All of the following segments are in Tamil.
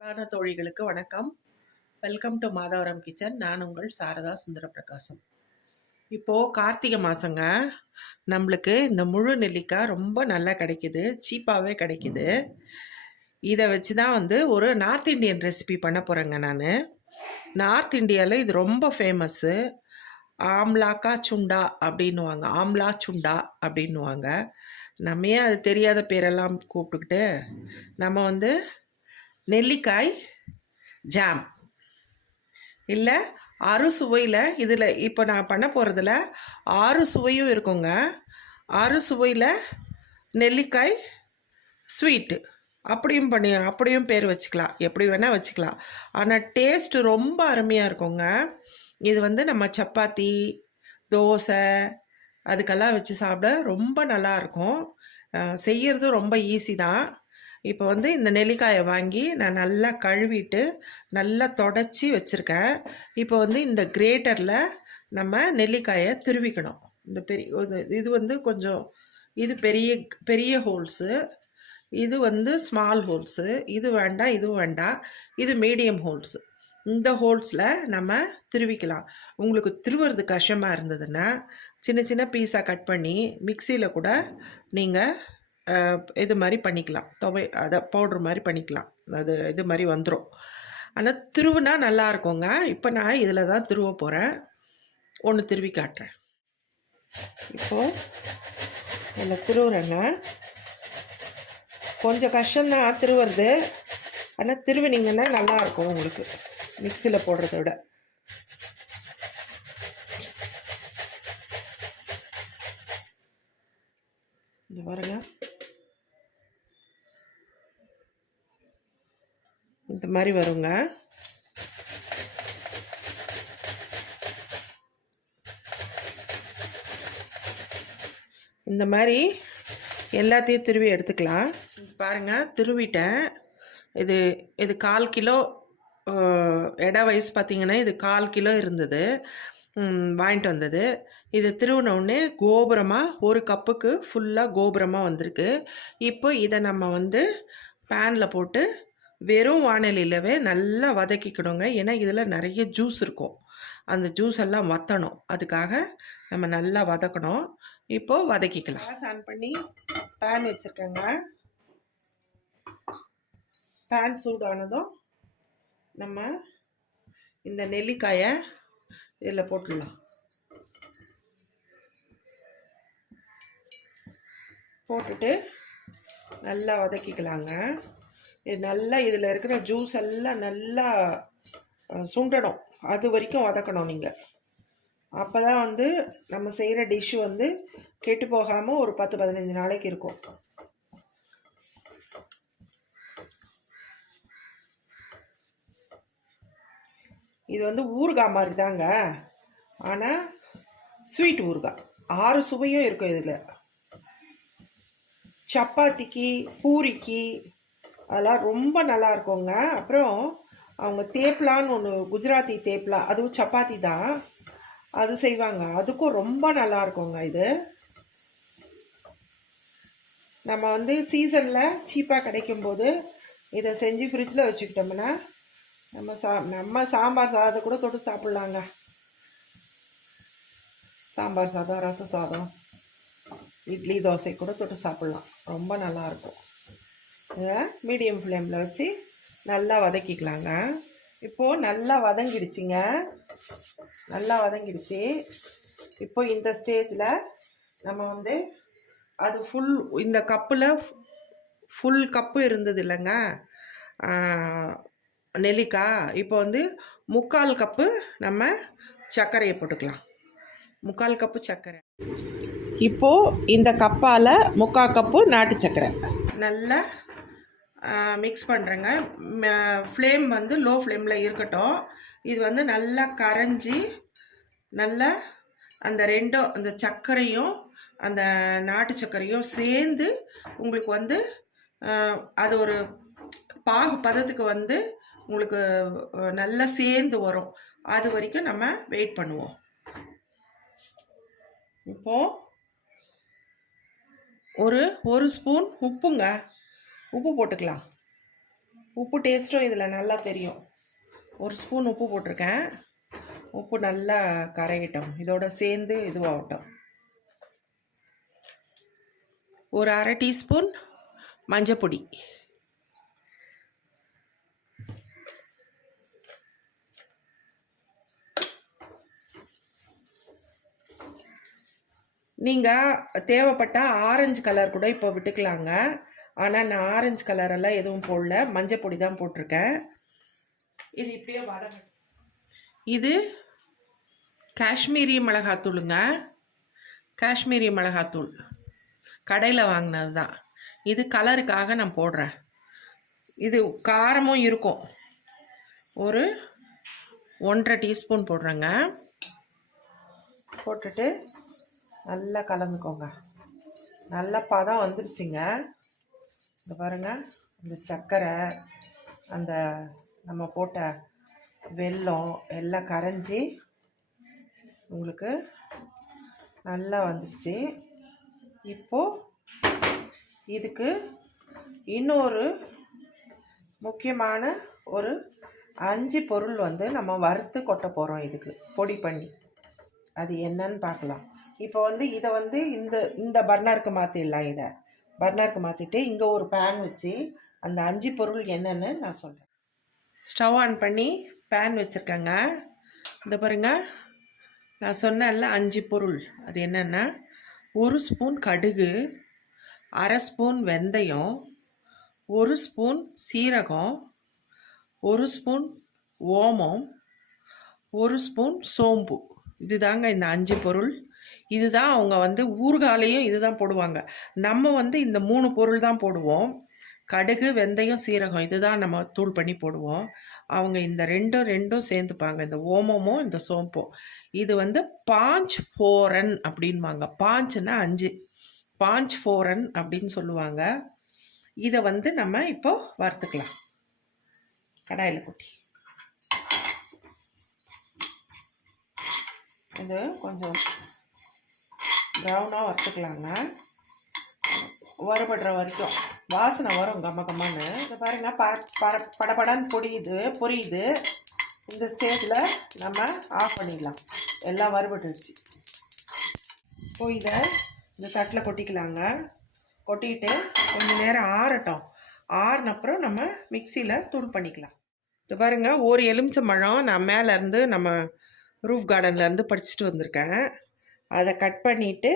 அன்பான தோழிகளுக்கு வணக்கம். Welcome to Madhavaram kitchen. நான் உங்கள் சாரதா சுந்தரபிரகாசம். இப்போது கார்த்திகை மாதங்க. நம்மளுக்கு இந்த முழு நெல்லிக்காய் ரொம்ப நல்லா கிடைக்குது, சீப்பாகவே கிடைக்குது. இதை வச்சு தான் ஒரு நார்த் இண்டியன் ரெசிபி பண்ண போகிறேங்க நான். நார்த் இந்தியாவில் இது ரொம்ப ஃபேமஸ்ஸு. ஆம்லாக்கா சுண்டா அப்படின்னுவாங்க, ஆம்லா சுண்டா அப்படின்னுவாங்க. நம்ம ஏன் அது தெரியாத பேரெல்லாம் கூப்பிட்டுக்கிட்டு நம்ம நெல்லிக்காய் ஜாம் இல்லை அறுசுவையில் இதில் இப்போ நான் பண்ண போகிறதுல 6 சுவையும் இருக்குங்க. 6 சுவையில் நெல்லிக்காய் ஸ்வீட்டு அப்படியும் பேர் வச்சுக்கலாம், எப்படி வேணால் வச்சுக்கலாம். ஆனால் டேஸ்ட்டு ரொம்ப அருமையாக இருக்குங்க. இது நம்ம சப்பாத்தி, தோசை அதுக்கெல்லாம் வச்சு சாப்பிட ரொம்ப நல்லாயிருக்கும். செய்கிறது ரொம்ப ஈஸி தான். இப்போ இந்த நெல்லிக்காயை வாங்கி நான் நல்லா கழுவிட்டு நல்லா தொடச்சி வச்சுருக்கேன். இப்போ இந்த கிரேட்டரில் நம்ம நெல்லிக்காயை திருவிக்கணும். இந்த இது கொஞ்சம் இது பெரிய பெரிய ஹோல்ஸு, இது ஸ்மால் ஹோல்ஸு, இது வேண்டாம், இதுவும் வேண்டாம், இது மீடியம் ஹோல்ஸு. இந்த ஹோல்ஸில் நம்ம திருவிக்கலாம். உங்களுக்கு திருவுறது கஷ்டமாக இருந்ததுன்னா சின்ன சின்ன பீஸாக கட் பண்ணி மிக்சியில் கூட நீங்கள் இது மாதிரி பண்ணிக்கலாம். அதை பவுட்ரு மாதிரி பண்ணிக்கலாம். அது இது மாதிரி வந்துடும். ஆனால் திருவுனா நல்லா இருக்குங்க. இப்போ நான் இதில் தான் திருவ போகிறேன். ஒன்று திருவி காட்டுறேன். இப்போது இதில் திருவுறேங்க. கொஞ்சம் கஷ்டம்தான் திருவுறது. ஆனால் திருவினீங்கன்னா நல்லாயிருக்கும் உங்களுக்கு மிக்சியில் போடுறத விட. இந்த பாருங்க, இந்த மாதிரி வருங்க. இந்த மாதிரி எல்லாத்தையும் திருவி எடுத்துக்கலாம். பாருங்கள், திருவிட்டேன். இது 1/4 கிலோ எடை வயசு பார்த்திங்கன்னா இது 1/4 கிலோ இருந்தது, வாங்கிட்டு வந்தது. இது திருவினோடனே கோபுரமாக 1 கப்புக்கு ஃபுல்லாக கோபுரமாக வந்திருக்கு. இப்போ இதை நம்ம பேனில் போட்டு வெறும் வானிலையிலவே நல்லா வதக்கிக்கணுங்க. ஏன்னா இதில் நிறைய ஜூஸ் இருக்கும், அந்த ஜூஸ் எல்லாம் வற்றணும். அதுக்காக நம்ம நல்லா வதக்கணும். இப்போது வதக்கிக்கலாம். கேஸ் ஆன் பண்ணி பேன் வச்சுருக்கேங்க. பேன் சூடானதும் நம்ம இந்த நெல்லிக்காயை இதில் போட்டுடலாம். போட்டுட்டு நல்லா வதக்கிக்கலாங்க. இது நல்லா இதில் இருக்கிற ஜூஸ் எல்லாம் நல்லா சுண்டணும், அது வரைக்கும் வதக்கணும் நீங்கள். அப்போ தான் நம்ம செய்கிற டிஷ்ஷு கெட்டு போகாமல் ஒரு 10-15 நாளைக்கு இருக்கும். இது ஊறுகாய் மாதிரி தாங்க, ஆனால் ஸ்வீட் ஊறுகாய். 6 சுவையும் இருக்கும் இதில். சப்பாத்திக்கு, பூரிக்கு அதெல்லாம் ரொம்ப நல்லா இருக்குங்க. அப்புறம் அவங்க தேப்லான்னு ஒன்று, குஜராத்தி தேப்லா, அதுவும் சப்பாத்தி தான், அது செய்வாங்க. அதுக்கும் ரொம்ப நல்லா இருக்குங்க. இது நம்ம சீசனில் சீப்பாக கிடைக்கும்போது இதை செஞ்சு ஃப்ரிட்ஜில் வச்சுக்கிட்டோம்னா நம்ம சாம்பார் சாதத்தை கூட தொட்டு சாப்பிட்லாங்க. சாம்பார் சாதம், ரச சாதம், இட்லி தோசை கூட தொட்டு சாப்பிட்லாம். ரொம்ப நல்லாயிருக்கும். இதை மீடியம் ஃப்ளேமில் வச்சு நல்லா வதக்கிக்கலாங்க. இப்போது நல்லா வதங்கிடுச்சிங்க, நல்லா வதங்கிடுச்சு. இப்போ இந்த ஸ்டேஜில் நம்ம அது இந்த கப்பில் ஃபுல் கப்பு இருந்தது இல்லைங்க நெல்லிக்காய். இப்போ 3/4 கப்பு நம்ம சர்க்கரையை போட்டுக்கலாம். 3/4 கப்பு சர்க்கரை. இப்போது இந்த கப்பால் 3/4 கப்பு நாட்டு சர்க்கரை நல்லா மிக்ஸ் பண்ணுறேங்க. ஃப்ளேம் லோ ஃப்ளேமில் இருக்கட்டும். இது நல்லா கரைஞ்சி நல்லா அந்த ரெண்டும், அந்த சர்க்கரையும் அந்த நாட்டு சர்க்கரையும் சேர்ந்து உங்களுக்கு அது ஒரு பாகு பதத்துக்கு உங்களுக்கு நல்லா சேர்ந்து வரும். அது வரைக்கும் நம்ம வெயிட் பண்ணுவோம். இப்போது ஒரு ஸ்பூன் உப்பு போட்டுக்கலாம். உப்பு டேஸ்ட்டும் இதில் நல்லா தெரியும். ஒரு ஸ்பூன் உப்பு போட்டிருக்கேன். உப்பு நல்லா கரையிட்டோம், இதோட சேர்ந்து இதுவாகட்டும். ஒரு அரை டீஸ்பூன் மஞ்சப்பொடி, நீங்கள் தேவைப்பட்டால் ஆரஞ்சு கலர் கூட இப்போ விட்டுக்கலாங்க. ஆனால் நான் ஆரஞ்சு கலரெல்லாம் எதுவும் போடல, மஞ்சப்பொடி தான் போட்டிருக்கேன். இது இப்படியே வதங்கட்டும். இது காஷ்மீரி மிளகாத்தூளுங்க, காஷ்மீரி மிளகாத்தூள் கடையில் வாங்கினது தான். இது கலருக்காக நான் போடுறேன். இது காரமும் இருக்கும். ஒரு 1.5 டீஸ்பூன் போடுறேங்க. போட்டுட்டு நல்லா கலந்துக்கோங்க. நல்லா பதம் வந்துருச்சுங்க. இந்த பாருங்கள், இந்த சர்க்கரை, அந்த நம்ம போட்ட வெல்லம் எல்லாம் கரைஞ்சி உங்களுக்கு நல்லா வந்துருச்சு. இப்போது இதுக்கு இன்னொரு முக்கியமான ஒரு 5 பொருள் நம்ம வறுத்து கொட்ட போகிறோம். இதுக்கு பொடி பண்ணி அது என்னன்னு பார்க்கலாம். இப்போ இதை இந்த பர்னருக்கு மாற்றிடலாம். இதை பர்னருக்கு மாற்றிட்டு இங்கே ஒரு பேன் வச்சு அந்த 5 பொருள் என்னென்னு நான் சொல்கிறேன். ஸ்டவ் ஆன் பண்ணி பேன் வச்சுருக்கேங்க. இந்த பாருங்க, நான் சொன்னேன்ல 5 பொருள். அது என்னென்னா, 1 ஸ்பூன் கடுகு, அரை ஸ்பூன் வெந்தயம், 1 ஸ்பூன் சீரகம், 1 ஸ்பூன் ஓமம், 1 ஸ்பூன் சோம்பு. இதுதாங்க இந்த 5 பொருள். இதுதான் அவங்க ஊறுகாலையும் இதுதான் போடுவாங்க. நம்ம இந்த 3 பொருள் தான் போடுவோம். கடுகு, வெந்தயம், சீரகம் இதுதான் நம்ம தூள் பண்ணி போடுவோம். அவங்க இந்த ரெண்டும் சேர்ந்துப்பாங்க, இந்த ஓமமும் இந்த சோம்பும். இது பாஞ்ச் ஃபோரன் அப்படின்வாங்க. பாஞ்சுன்னா 5, பாஞ்ச் ஃபோரன் அப்படின்னு சொல்லுவாங்க. இதை நம்ம இப்போ வறுத்துக்கலாம். கடாயில் கொட்டி இது கொஞ்சம் ப்ரௌனாக வறுத்துக்கலாங்க. வறுபடுற வரைக்கும் வாசனை வரும் கம்ம கம்மன்னு. இதை பாருங்கள், படபடன்னு பொரியுது. இந்த ஸ்டேஜில் நம்ம ஆஃப் பண்ணிடலாம். எல்லாம் வறுபட்டுருச்சு. இப்போ இதை இந்த தட்டில் கொட்டிக்கலாங்க. கொட்டிட்டு கொஞ்சம் நேரம் ஆறட்டும். ஆறினப்புறம் நம்ம மிக்சியில் தூள் பண்ணிக்கலாம். இது பாருங்கள், ஒரு எலுமிச்சம்பழம் நான் மேலேருந்து நம்ம ரூஃப் கார்டன்லேருந்து படிச்சுட்டு வந்திருக்கேன். அதை கட் பண்ணிவிட்டு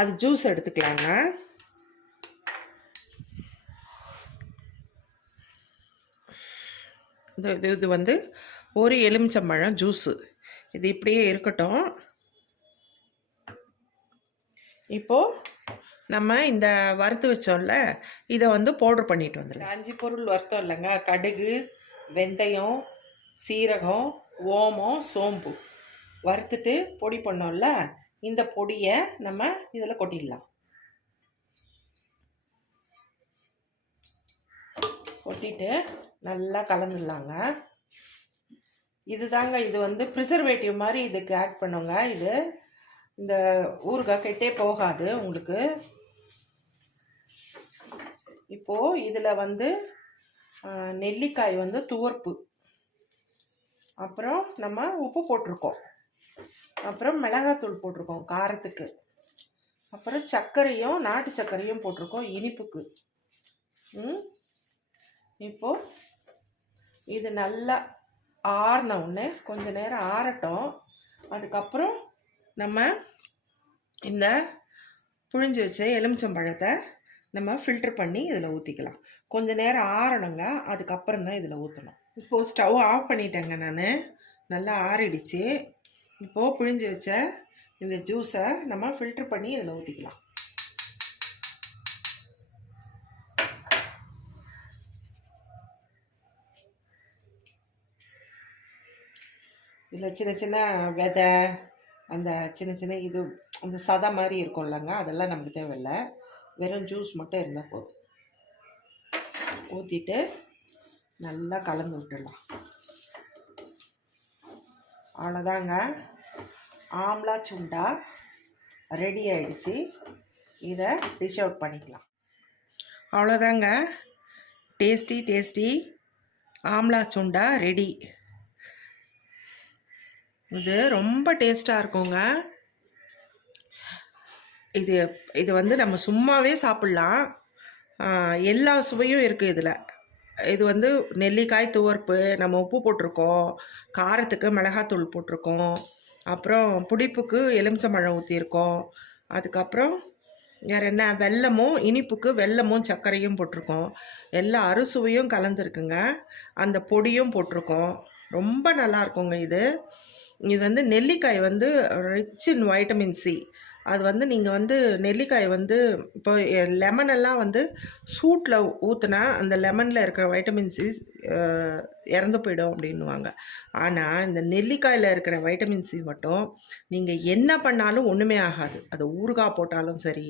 அது ஜூஸ் எடுத்துக்கலாங்க. இது ஒரு எலுமிச்சம்பழம் ஜூஸு. இது இப்படியே இருக்கட்டும். இப்போது நம்ம இந்த வறுத்து வச்சோம்ல, இதை பவுட்ரு பண்ணிட்டு வந்துடலாம். 5 பொருள் வறுத்தோம் இல்லைங்க, கடுகு, வெந்தயம், சீரகம், ஓமம், சோம்பு வறுத்துட்டு பொடி பண்ணோம்ல, இந்த பொடியை நம்ம இதில் கொட்டிடலாம். கொட்டிட்டு நல்லா கலந்துடலாங்க. இதுதாங்க, இது ப்ரிசர்வேட்டிவ் மாதிரி இதுக்கு ஆட் பண்ணுங்க. இது இந்த ஊறுகாய் கெட்டே போகாது உங்களுக்கு. இப்போது இதில் நெல்லிக்காய் துவர்ப்பு, அப்புறம் நம்ம உப்பு போட்டிருக்கோம், அப்புறம் மிளகாத்தூள் போட்டிருக்கோம் காரத்துக்கு, அப்புறம் சர்க்கரையும் நாட்டு சர்க்கரையும் போட்டிருக்கோம் இனிப்புக்கு. இப்போது இது நல்லா ஆறின உடனே கொஞ்சம் நேரம் ஆறட்டும். அதுக்கப்புறம் நம்ம இந்த புழிஞ்சு வச்ச எலுமிச்சம்பழத்தை நம்ம ஃபில்டர் பண்ணி இதில் ஊற்றிக்கலாம். கொஞ்சம் நேரம் ஆறணுங்க, அதுக்கப்புறம் தான் இதில் ஊற்றணும். இப்போது ஸ்டவ் ஆஃப் பண்ணிட்டேங்க நான். நல்லா ஆறிடுச்சு. இப்போது புழிஞ்சு வச்ச இந்த ஜூஸை நம்ம ஃபில்டர் பண்ணி இதில் ஊற்றிக்கலாம். இதில் சின்ன சின்ன விதை, அந்த சின்ன சின்ன இது அந்த சதை மாதிரி இருக்கும் இல்லைங்க, அதெல்லாம் நமக்கு தேவையில்லை. வெறும் ஜூஸ் மட்டும் இருந்தால் போதும். ஊற்றிட்டு நல்லா கலந்து விட்டுடலாம். அவ்வளோதாங்க, ஆம்லா சுண்டா ரெடி ஆகிடுச்சு. இதை டிஷ் அவுட் பண்ணிக்கலாம். அவ்வளோதாங்க. Tasty amla chunda ready. இது ரொம்ப டேஸ்ட்டாக இருக்குங்க. இது வந்து நம்ம சும்மாவே சாப்பிட்லாம். எல்லா சுவையும் இருக்குது இதில். இது வந்து நெல்லிக்காய் துவர்ப்பு, நம்ம உப்பு போட்டிருக்கோம், காரத்துக்கு மிளகாத்தூள் போட்டிருக்கோம், அப்புறம் புளிப்புக்கு எலுமிச்சம்பழம் ஊற்றிருக்கோம், அதுக்கப்புறம் வேறு என்ன வெல்லமும் இனிப்புக்கு வெல்லமும் சர்க்கரையும் போட்டிருக்கோம். எல்லா அறுசுவையும் கலந்துருக்குங்க. அந்த பொடியும் போட்டிருக்கோம். ரொம்ப நல்லா இருக்குங்க இது. இது வந்து நெல்லிக்காய் வந்து ரிச் இன் வைட்டமின் சி. அது வந்து நீங்கள் வந்து நெல்லிக்காய் வந்து இப்போ லெமனெல்லாம் வந்து சூட்டில் ஊற்றுனா அந்த லெமனில் இருக்கிற வைட்டமின் சி இறந்து போயிடும் அப்படின்வாங்க. ஆனால் இந்த நெல்லிக்காயில் இருக்கிற வைட்டமின் சி மட்டும் நீங்கள் என்ன பண்ணாலும் ஒன்றுமே ஆகாது. அது ஊறுகாய் போட்டாலும் சரி,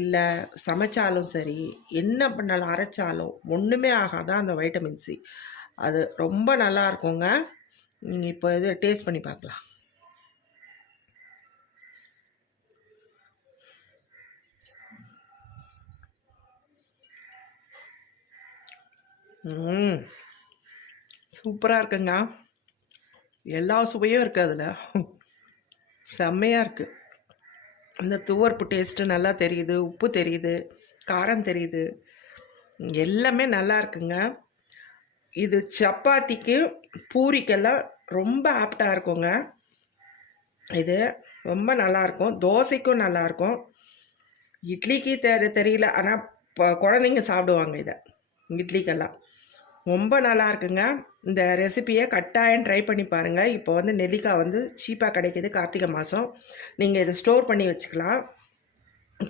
இல்லை சமைச்சாலும் சரி, என்ன பண்ணாலும் அரைச்சாலும் ஒன்றுமே ஆகாதான் அந்த வைட்டமின் சி. அது ரொம்ப நல்லா இருக்குங்க. நீங்கள் இப்போ இது டேஸ்ட் பண்ணி பார்க்கலாம். சூப்பராக இருக்குங்க. எல்லா சுவையும் இருக்குது அதில். செம்மையாக இருக்குது. அந்த துவர்ப்பு டேஸ்ட்டு நல்லா தெரியுது, உப்பு தெரியுது, காரம் தெரியுது, எல்லாமே நல்லா இருக்குங்க. இது சப்பாத்திக்கு பூரிக்கெல்லாம் ரொம்ப ஆப்டாக இருக்குங்க. இது ரொம்ப நல்லாயிருக்கும். தோசைக்கும் நல்லாயிருக்கும். இட்லிக்கு தெரியல, ஆனால் குழந்தைங்க சாப்பிடுவாங்க இதை இட்லிக்கெல்லாம். ரொம்ப நல்லா இருக்குங்க. இந்த ரெசிப்பியை கட்டாயம் ட்ரை பண்ணி பாருங்கள். இப்போ வந்து நெல்லிக்காய் வந்து சீப்பாக கிடைக்கிது கார்த்திகை மாதம். நீங்கள் இதை ஸ்டோர் பண்ணி வச்சுக்கலாம்.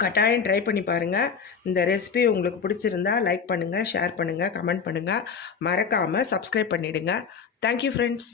கட்டாயம் ட்ரை பண்ணி பாருங்கள். இந்த ரெசிபி உங்களுக்கு பிடிச்சிருந்தா லைக் பண்ணுங்கள், ஷேர் பண்ணுங்கள், கமெண்ட் பண்ணுங்கள். மறக்காமல் சப்ஸ்கிரைப் பண்ணிவிடுங்க. Thank you friends.